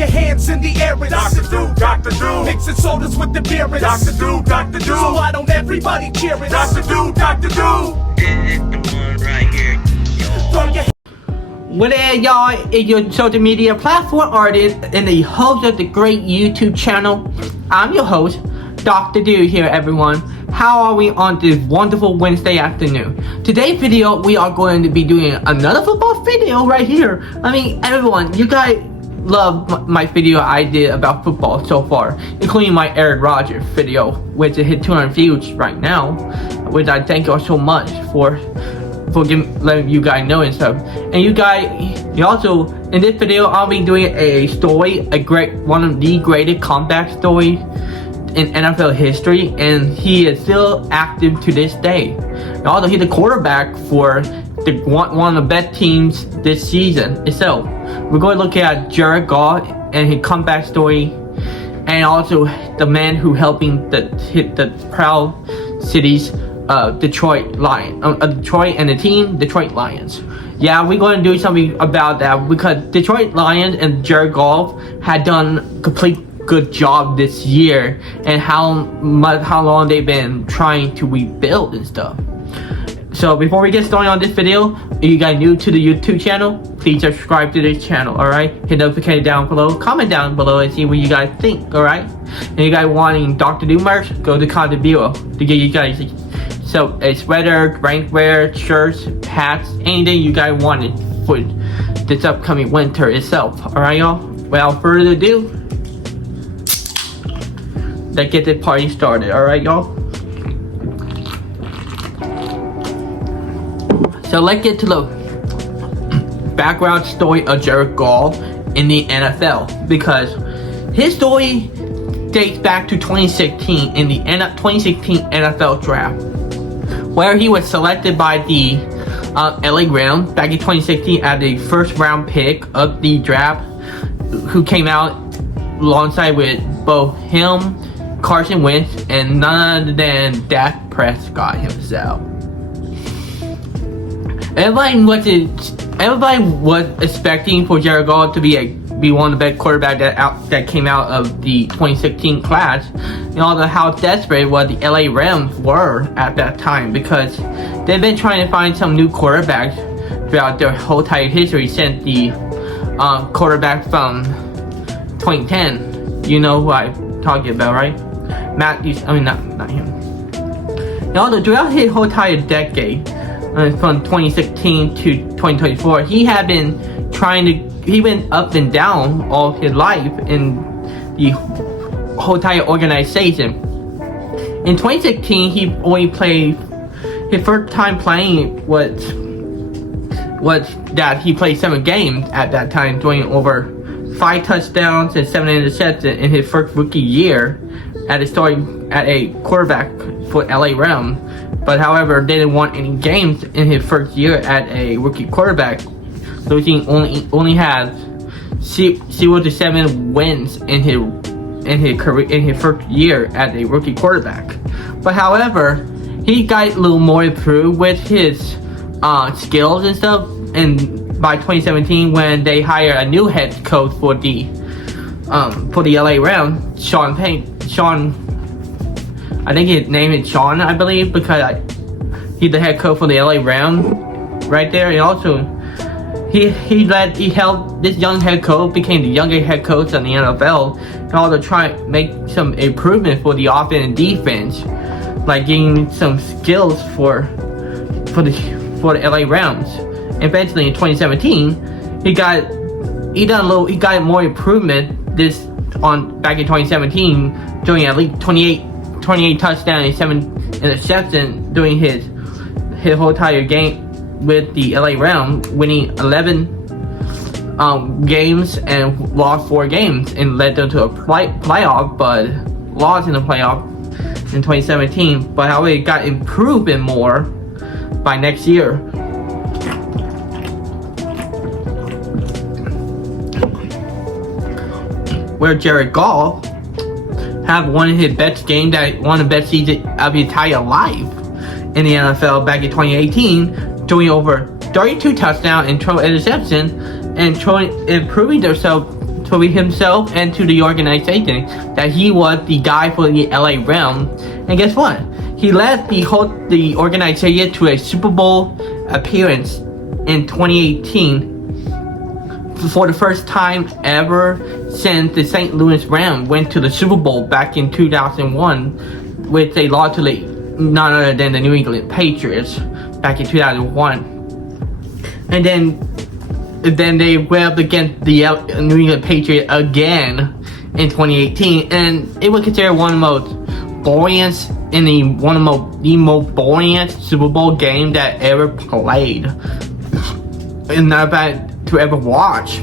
your hands in the air and Dr. Do, Dr. Do. mixing sodas with the beer and Dr. Do, Dr. Do. So why don't everybody cheer it? Dr. Do, Dr. Do. This is the one right here. Throw your What there, y'all? It's your social media platform artist and the host of the great YouTube channel. I'm your host, Dr. Do here, everyone. How are we on this wonderful Wednesday afternoon? Today's video, we are going to be doing another football video right here. I mean, everyone, you guys love my video I did about football so far, including my Aaron Rodgers video, which hit 200 views right now, which I thank you all so much for letting you guys know and stuff. And you also, in this video, I'll be doing a story, one of the greatest comeback stories in NFL history, and he is still active to this day. And also, he's the quarterback for one of the best teams this season itself. We're going to look at Jared Goff and his comeback story, and also the man who helping hit the proud cities Detroit and the team Detroit Lions. Yeah, we're going to do something about that because Detroit Lions and Jared Goff had done complete good job this year, and how long they've been trying to rebuild and stuff. So before we get started on this video, if you guys new to the YouTube channel, please subscribe to this channel, alright? Hit notification down below, comment down below and see what you guys think, alright? And you guys wanting Dr. Do merch, go to comment below to get you guys a sweater, rainwear, shirts, hats, anything you guys wanted for this upcoming winter itself, alright y'all? Without further ado, let's get this party started, alright y'all? So let's get to the background story of Jared Goff in the NFL, because his story dates back to 2016 in the 2016 NFL draft, where he was selected by the LA Rams back in 2016 as the first round pick of the draft, who came out alongside with both him, Carson Wentz, and none other than Dak Prescott himself. Everybody was expecting for Jared Goff to be one of the best quarterbacks that came out of the 2016 class, and also how desperate the LA Rams were at that time, because they've been trying to find some new quarterbacks throughout their whole entire history since the quarterback from 2010. You know who I'm talking about, right? Not him. And also throughout his whole entire decade, from 2016 to 2024, he went up and down all his life in the whole entire organization. In 2016, he only played, his first time playing was that he played 7 games at that time, throwing over 5 touchdowns and 7 interceptions in his first rookie year at a quarterback for LA Rams. But however, they didn't want any games in his first year at a rookie quarterback, so he only had 0 to 7 wins in his career in his first year as a rookie quarterback. But however, he got a little more improved with his skills and stuff. And by 2017, when they hired a new head coach for the LA Rams, Sean. I think his name is Sean, I believe, because he's the head coach for the LA Rams right there. And also, he helped this young head coach became the youngest head coach in the NFL, and also try to make some improvement for the offense and defense, like getting some skills for the LA Rams. Eventually, in 2017, he got more improvement back in 2017, doing at least 28 touchdowns and 7 interceptions during his whole entire game with the LA Rams, winning 11 games and lost 4 games, and led them to a playoff, but lost in the playoff in 2017. But however, it got improved more by next year. Where Jared Goff have one of his best games, one of the best seasons of his entire life in the NFL back in 2018, throwing over 32 touchdowns and 12 interceptions, and improving themselves to himself and to the organization that he was the guy for the LA Realm. And guess what? He led the organization to a Super Bowl appearance in 2018 for the first time ever since the St. Louis Rams went to the Super Bowl back in 2001, which they lost to none other than the New England Patriots back in 2001. And then they went up against the New England Patriots again in 2018, and it was considered one of the most boring the most boring Super Bowl game that ever played, and not bad to ever watch.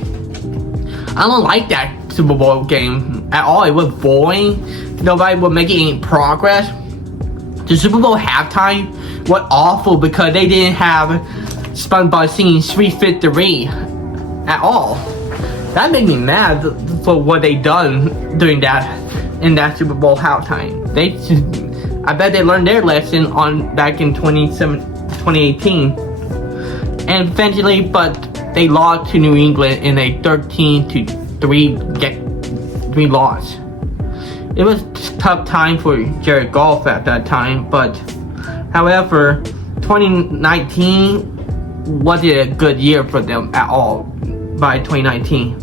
I don't like that Super Bowl game at all. It was boring. Nobody was making any progress. The Super Bowl halftime was awful because they didn't have SpongeBob singing "Sweet Victory" at all. That made me mad for what they done during that in that Super Bowl halftime. I bet they learned their lesson back in 2018. And eventually, but they lost to New England in a 13-3 loss. It was a tough time for Jared Goff at that time, but however, 2019 wasn't a good year for them at all. By 2019,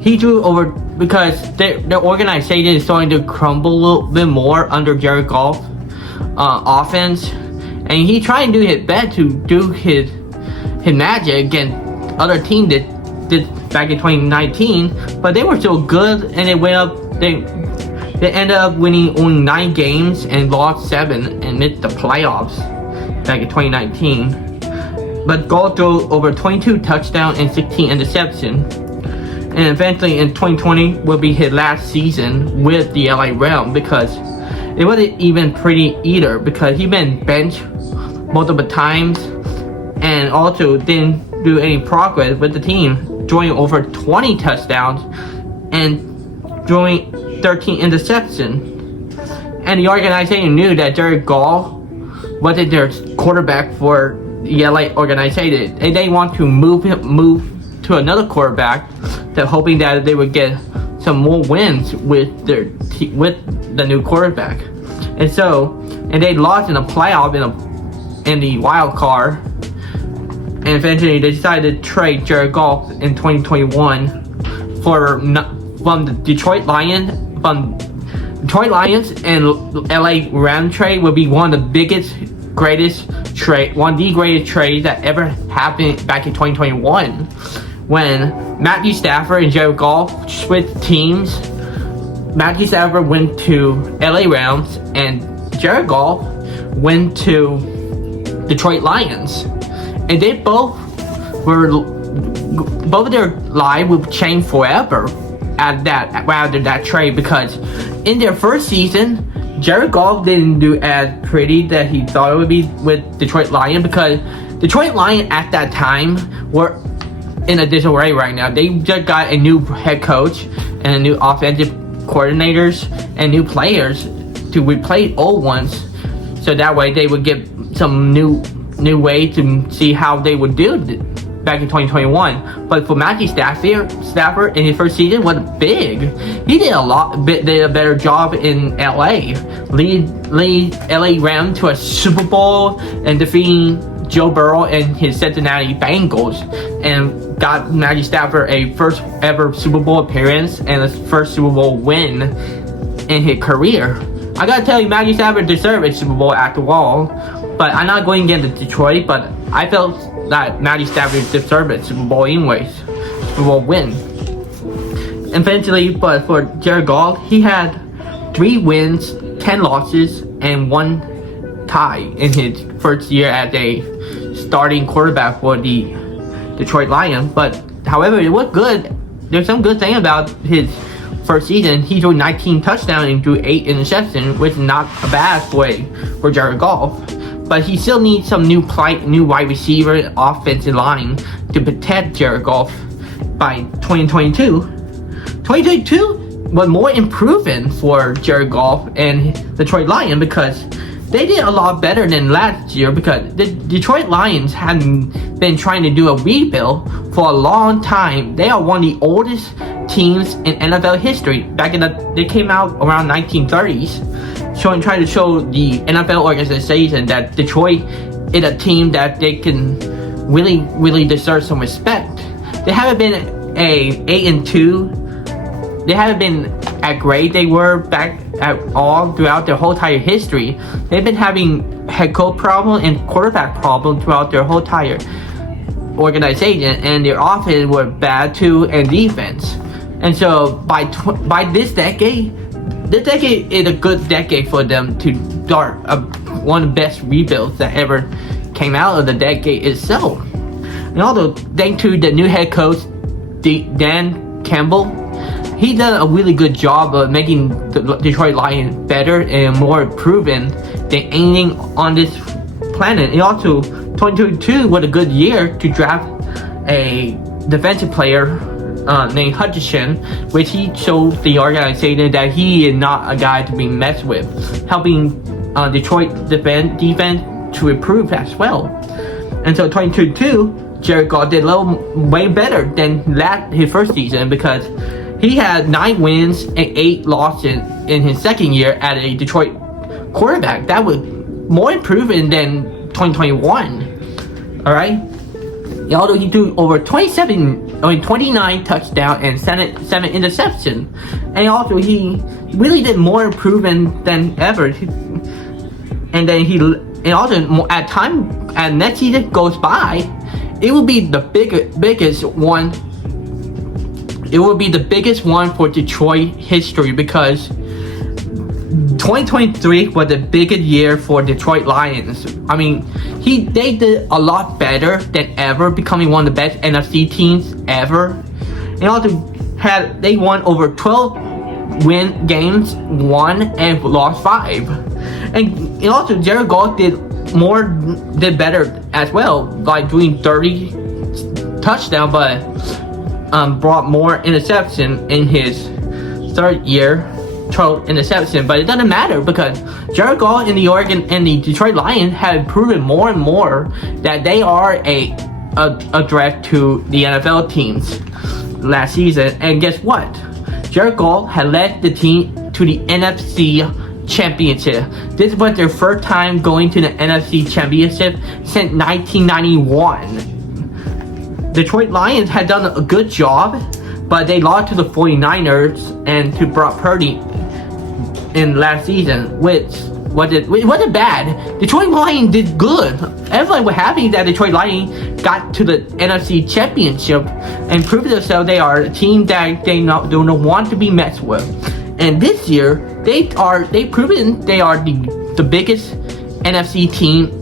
he drew over because their organization is starting to crumble a little bit more under Jared Goff offense, and he tried to do his best to do his magic against other teams that did back in 2019, but they were still good, and they went up. They ended up winning only 9 games and lost 7 and missed the playoffs back in 2019. But Goff threw over 22 touchdowns and 16 interceptions. And eventually in 2020 will be his last season with the LA Realm, because it wasn't even pretty either, because he been benched multiple times and also didn't do any progress with the team, throwing over 20 touchdowns and throwing 13 interceptions. And the organization knew that Jared Goff wasn't their quarterback for the LA organization, and they want to move to another quarterback, that hoping that they would get some more wins with with the new quarterback. And they lost in a playoff in the wild card, and eventually they decided to trade Jared Goff in 2021 from the Detroit Lions. Detroit Lions and LA Rams trade will be one of the greatest trades that ever happened back in 2021, when Matthew Stafford and Jared Goff switched teams. Matthew Stafford went to LA Rams and Jared Goff went to Detroit Lions, and they both of their lives would change forever after that trade, because in their first season, Jared Goff didn't do as pretty that he thought it would be with Detroit Lions, because Detroit Lions at that time were in a disarray right now. They just got a new head coach and a new offensive coordinators and new players to replace old ones, so that way they would get some new way to see how they would do back in 2021. But for Matthew Stafford in his first season was big. He did a better job in LA, lead LA Rams to a Super Bowl and defeating Joe Burrow and his Cincinnati Bengals, and got Matthew Stafford a first ever Super Bowl appearance and a first Super Bowl win in his career. I gotta tell you, Matthew Stafford deserved a Super Bowl after all, but I'm not going against Detroit, but I felt that Matthew Stafford deserved a Super Bowl anyways, Super Bowl win. Eventually, but for Jared Goff, he had 3 wins, 10 losses, and 1 tie in his first year as a starting quarterback for the Detroit Lions. But however, it was good. There's some good thing about his first season. He threw 19 touchdowns and threw 8 interceptions, which is not bad for Jared Goff. But he still needs some new wide receiver, offensive line to protect Jared Goff by 2022. 2022 was more improving for Jared Goff and the Detroit Lions, because they did a lot better than last year, because the Detroit Lions hadn't been trying to do a rebuild for a long time. They are one of the oldest teams in NFL history. They came out around 1930s, trying to show the NFL organization that Detroit is a team that they can really deserve some respect. They haven't been a 8-2. They haven't been as great they were back at all throughout their whole entire history. They've been having head coach problem and quarterback problem throughout their whole entire organization, and their offense were bad too, and defense. And so by this decade is a good decade for them to start one of the best rebuilds that ever came out of the decade itself. And also, thanks to the new head coach, Dan Campbell, he done a really good job of making the Detroit Lions better and more proven than anything on this planet. And also, 2022 was a good year to draft a defensive player named Hutchinson, which he showed the organization that he is not a guy to be messed with, helping Detroit defense to improve as well. And so 2022, Jared Goff did way better than his first season, because he had 9 wins and 8 losses in his second year at a Detroit quarterback. That was more improving than 2021. Alright? Although he threw over 29 touchdowns and 7 interceptions. And also he really did more improvement than ever. And then as next season goes by, it will be the biggest one. It will be the biggest one for Detroit history, because 2023 was the biggest year for Detroit Lions. I mean, they did a lot better than ever, becoming one of the best NFC teams ever. And also they won over 12 games, won and lost 5. And also Jared Goff did better as well, like doing 30 touchdowns, but brought more interception in his third year, 12 interception. But it doesn't matter, because Jared Goff and the Detroit Lions have proven more and more that they are a threat to the NFL teams last season. And guess what? Jared Goff had led the team to the NFC Championship. This was their first time going to the NFC Championship since 1991. Detroit Lions had done a good job, but they lost to the 49ers and to Brock Purdy in last season, which wasn't bad. Detroit Lions did good. Everyone was happy that Detroit Lions got to the NFC Championship and proved themselves they are a team that they don't want to be messed with. And this year, they've proven they are the biggest NFC team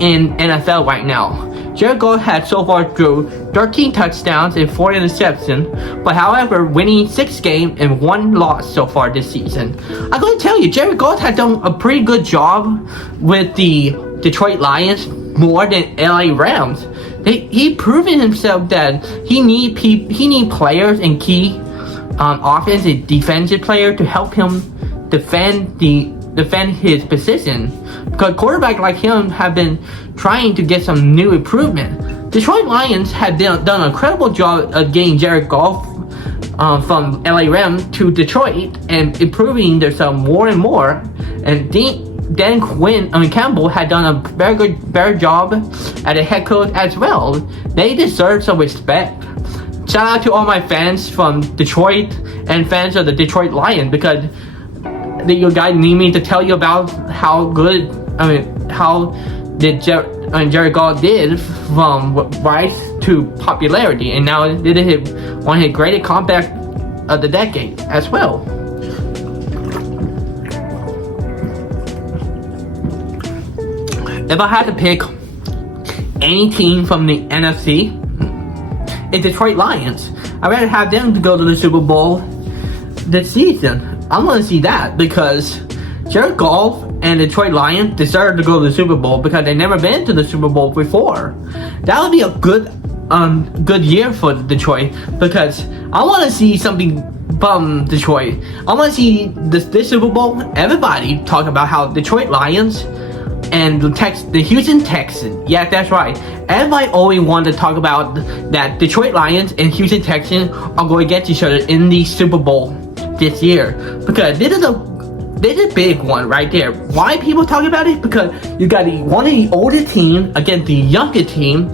in NFL right now. Jared Goff has so far thrown 13 touchdowns and 4 interceptions, but however, winning 6 games and 1 loss so far this season. I'm going to tell you, Jared Goff has done a pretty good job with the Detroit Lions more than LA Rams. He proven himself that he need players and key offensive and defensive player to help him defend his position, because quarterbacks like him have been trying to get some new improvement. Detroit Lions have done an incredible job of getting Jared Goff from LA Rams to Detroit and improving themselves more and more. And Dan Campbell had done a better job at a head coach as well. They deserve some respect. Shout out to all my fans from Detroit and fans of the Detroit Lions, because you guys need me to tell you about how Jared Goff did from rise to popularity, and now did one of his greatest comebacks of the decade as well. If I had to pick any team from the NFC, it's Detroit Lions. I'd rather have them to go to the Super Bowl this season. I want to see that, because Jared Goff and Detroit Lions deserve to go to the Super Bowl, because they've never been to the Super Bowl before. That would be a good year for Detroit, because I want to see something from Detroit. I want to see this Super Bowl. Everybody talk about how Detroit Lions and the Houston Texans. Yeah, that's right. Everybody always wanted to talk about that Detroit Lions and Houston Texans are going against each other in the Super Bowl this year, because this is a big one right there. Why people talking about it? Because you got one of the older team against the younger team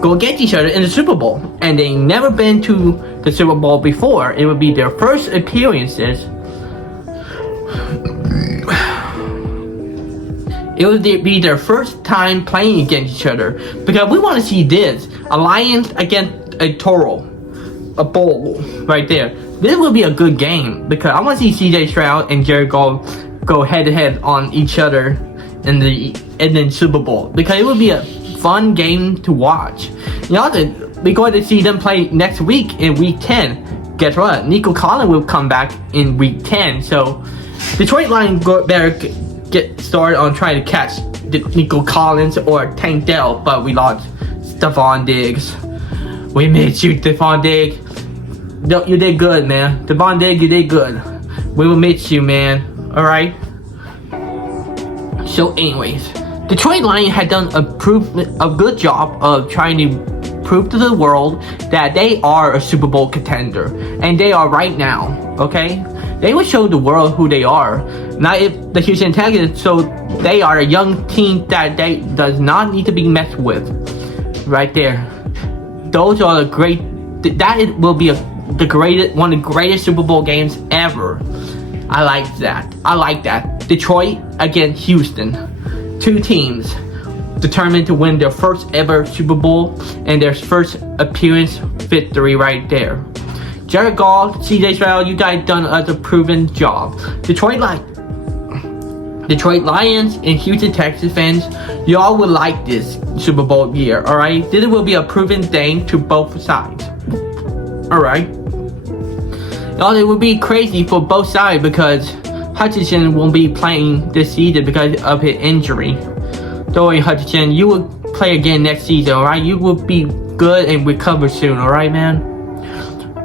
go against each other in the Super Bowl, and they never been to the Super Bowl before. It would be their first appearances. It would be their first time playing against each other, because we want to see this: a Lions against a Toro, a bull right there. This will be a good game, because I want to see CJ Stroud and Jared Goff go head to head on each other in the Super Bowl, because it will be a fun game to watch. You know, we're going to see them play next week in Week 10. Guess what? Nico Collins will come back in Week 10. So Detroit Lions better get started on trying to catch Nico Collins or Tank Dell, but we lost Stephon Diggs. We miss you, Stephon Diggs. You did good, man. Stephon Diggs, you did good. We will miss you, man. Alright? So anyways, Detroit Lions had done a good job of trying to prove to the world that they are a Super Bowl contender. And they are right now, okay? They will show the world who they are. Now, if the Houston Texans, so they are a young team that they does not need to be messed with. Right there. Those are the great. That will be one of the greatest Super Bowl games ever. I like that. Detroit against Houston. Two teams determined to win their first ever Super Bowl and their first appearance victory right there. Jared Goff, CJ Stroud, you guys done a proven job. Detroit Lions and Houston Texans fans, y'all will like this Super Bowl year, alright? This will be a proven thing to both sides. Alright? Y'all, it will be crazy for both sides, because Hutchinson won't be playing this season because of his injury. Don't worry, Hutchinson, you will play again next season, alright? You will be good and recover soon, alright, man?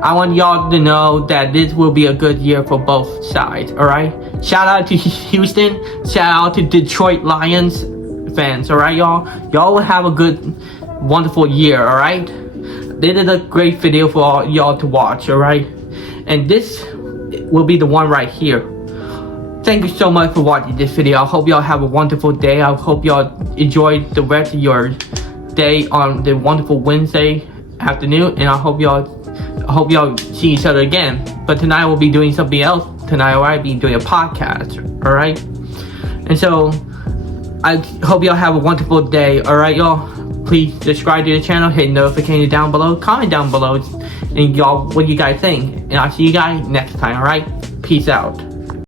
I want y'all to know that this will be a good year for both sides, alright? Shout out to Houston, shout out to Detroit Lions fans, alright, y'all? Y'all will have a good, wonderful year, alright? This is a great video for all y'all to watch, alright? And this will be the one right here. Thank you so much for watching this video. I hope y'all have a wonderful day. I hope y'all enjoy the rest of your day on the wonderful Wednesday afternoon, and I hope y'all see each other again. But tonight we'll be doing something else. Tonight I'll be doing a podcast, alright? And so I hope y'all have a wonderful day, alright, y'all? Please subscribe to the channel, hit notification down below, comment down below, and y'all, what you guys think. And I'll see you guys next time, alright? Peace out.